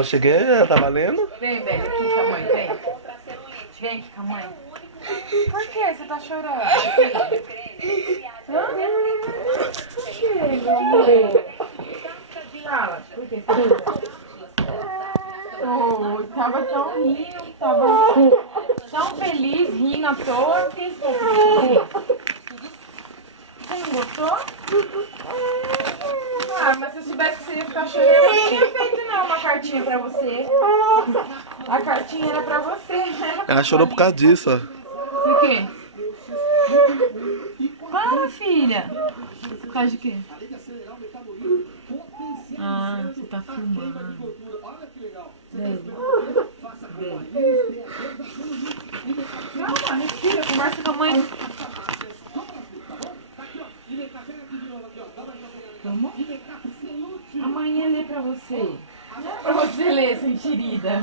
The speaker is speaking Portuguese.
Só cheguei, ela tá valendo? Vem, velho, aqui com a mãe, vem. Vem aqui com a mãe. Por que você tá chorando, filho? Hã? Por que, meu amor? Fala, por que? Oh, tava tão rindo, tava tão feliz, rindo à toa. O que você tá fazendo? Você não gostou? Ah, mas se eu soubesse que você ia ficar chorando, eu não tinha feito não uma cartinha pra você. A cartinha era pra você, né? Ela chorou por causa disso, ó. Por quê? Para, filha. Por causa de quê? Ah, você tá filmando. Bebe. Bebe. Calma, respira, conversa com a mãe. Vamos? Amanhã lê pra você. Não é pra você ler, sua enxerida.